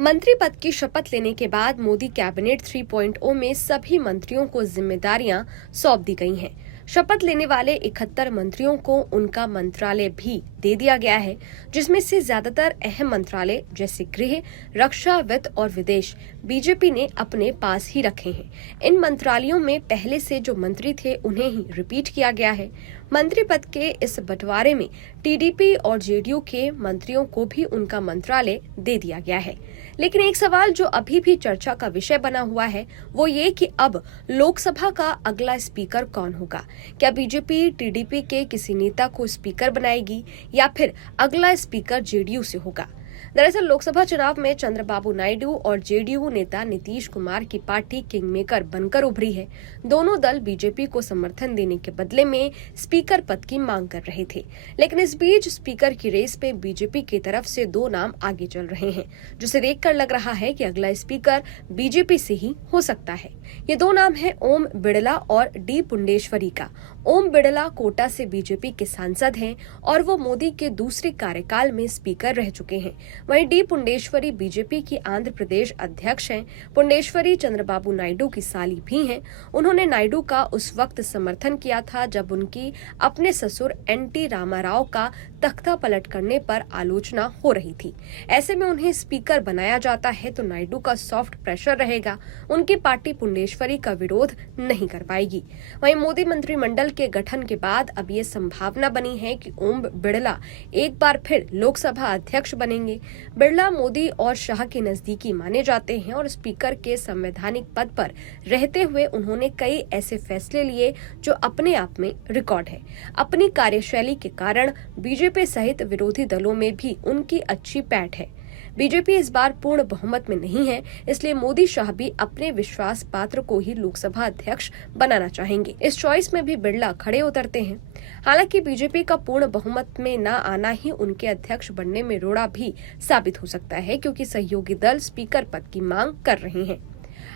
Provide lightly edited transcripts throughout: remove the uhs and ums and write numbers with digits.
मंत्री पद की शपथ लेने के बाद मोदी कैबिनेट 3.0 में सभी मंत्रियों को जिम्मेदारियां सौंप दी गई हैं। शपथ लेने वाले 71 मंत्रियों को उनका मंत्रालय भी दे दिया गया है, जिसमें से ज्यादातर अहम मंत्रालय जैसे गृह, रक्षा, वित्त और विदेश बीजेपी ने अपने पास ही रखे हैं। इन मंत्रालयों में पहले से जो मंत्री थे उन्हें ही रिपीट किया गया है। मंत्री पद के इस बंटवारे में टीडीपी और जेडीयू के मंत्रियों को भी उनका मंत्रालय दे दिया गया है। लेकिन एक सवाल जो अभी भी चर्चा का विषय बना हुआ है वो ये कि अब लोकसभा का अगला स्पीकर कौन होगा। क्या बीजेपी टीडीपी के किसी नेता को स्पीकर बनाएगी या फिर अगला स्पीकर जेडीयू से होगा। दरअसल लोकसभा चुनाव में चंद्रबाबू नायडू और जेडीयू नेता नीतीश कुमार की पार्टी किंगमेकर बनकर उभरी है। दोनों दल बीजेपी को समर्थन देने के बदले में स्पीकर पद की मांग कर रहे थे, लेकिन इस बीच स्पीकर की रेस में बीजेपी की तरफ से दो नाम आगे चल रहे हैं, जिसे देखकर लग रहा है कि अगला स्पीकर बीजेपी से ही हो सकता है। ये दो नाम है ओम बिड़ला और डी पुंडेश्वरी का। ओम बिड़ला कोटा से बीजेपी के सांसद हैं और वो मोदी के दूसरे कार्यकाल में स्पीकर रह चुके हैं। वहीं डी पुंडेश्वरी बीजेपी की आंध्र प्रदेश अध्यक्ष हैं। पुंडेश्वरी चंद्रबाबू नायडू की साली भी हैं। उन्होंने नायडू का उस वक्त समर्थन किया था जब उनकी अपने ससुर एनटी रामाराव का तख्ता पलट करने पर आलोचना हो रही थी। ऐसे में उन्हें स्पीकर बनाया जाता है तो नायडू का सॉफ्ट प्रेशर रहेगा। उनकी पार्टी पुंडेश्वरी का विरोध नहीं कर पाएगी। वहीं मोदी मंत्रिमंडल के गठन के बाद अब ये संभावना बनी है कि ओम बिड़ला एक बार फिर लोकसभा अध्यक्ष बनेंगे। बिड़ला मोदी और शाह के नजदीकी माने जाते हैं और स्पीकर के संवैधानिक पद पर रहते हुए उन्होंने कई ऐसे फैसले लिए जो अपने आप में रिकॉर्ड है। अपनी कार्यशैली के कारण बीजेपी सहित विरोधी दलों में भी उनकी अच्छी पैठ है। बीजेपी इस बार पूर्ण बहुमत में नहीं है, इसलिए मोदी शाह भी अपने विश्वास पात्र को ही लोकसभा अध्यक्ष बनाना चाहेंगे। इस चॉइस में भी बिड़ला खड़े उतरते हैं। हालांकि बीजेपी का पूर्ण बहुमत में न आना ही उनके अध्यक्ष बनने में रोड़ा भी साबित हो सकता है, क्योंकि सहयोगी दल स्पीकर पद की मांग कर रहे हैं।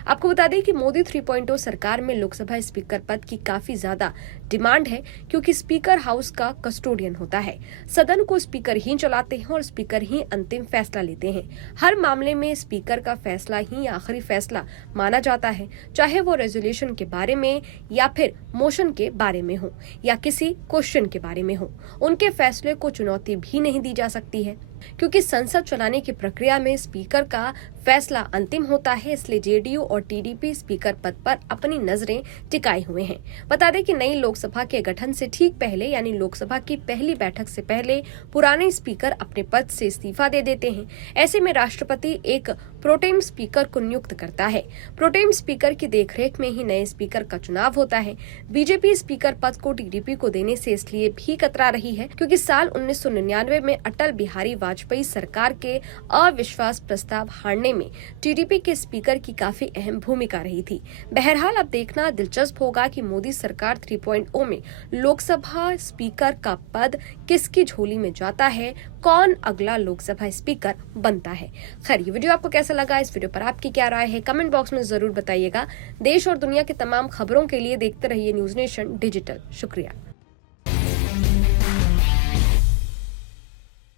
आपको बता दें कि मोदी 3.0 सरकार में लोकसभा स्पीकर पद की काफी ज्यादा डिमांड है, क्योंकि स्पीकर हाउस का कस्टोडियन होता है। सदन को स्पीकर ही चलाते हैं और स्पीकर ही अंतिम फैसला लेते हैं। हर मामले में स्पीकर का फैसला ही आखिरी फैसला माना जाता है, चाहे वो रेजोल्यूशन के बारे में या फिर मोशन के बारे में हो या किसी क्वेश्चन के बारे में हो। उनके फैसले को चुनौती भी नहीं दी जा सकती है, क्योंकि संसद चलाने की प्रक्रिया में स्पीकर का फैसला अंतिम होता है। इसलिए जेडीयू और टीडीपी स्पीकर पद पर अपनी नजरें टिकाए हुए हैं। बता दें कि नई लोकसभा के गठन से ठीक पहले यानी लोकसभा की पहली बैठक से पहले पुराने स्पीकर अपने पद से इस्तीफा दे देते हैं। ऐसे में राष्ट्रपति एक प्रोटेम स्पीकर को नियुक्त करता है। प्रोटेम स्पीकर की देखरेख में ही नए स्पीकर का चुनाव होता है। बीजेपी स्पीकर पद को टीडीपी को देने से इसलिए भी कतरा रही है क्योंकि साल 1999 में अटल बिहारी वाजपेयी सरकार के अविश्वास प्रस्ताव हारने में टीडीपी के स्पीकर की काफी अहम भूमिका रही थी। बहरहाल अब देखना दिलचस्प होगा कि मोदी सरकार 3.0 में लोकसभा स्पीकर का पद किसकी झोली में जाता है, कौन अगला लोकसभा स्पीकर बनता है। खैर, ये वीडियो आपको कैसा लगा? इस वीडियो पर आपकी क्या राय है? कमेंट बॉक्स में जरूर बताइएगा। देश और दुनिया की तमाम खबरों के लिए देखते रहिए न्यूज नेशन डिजिटल। शुक्रिया।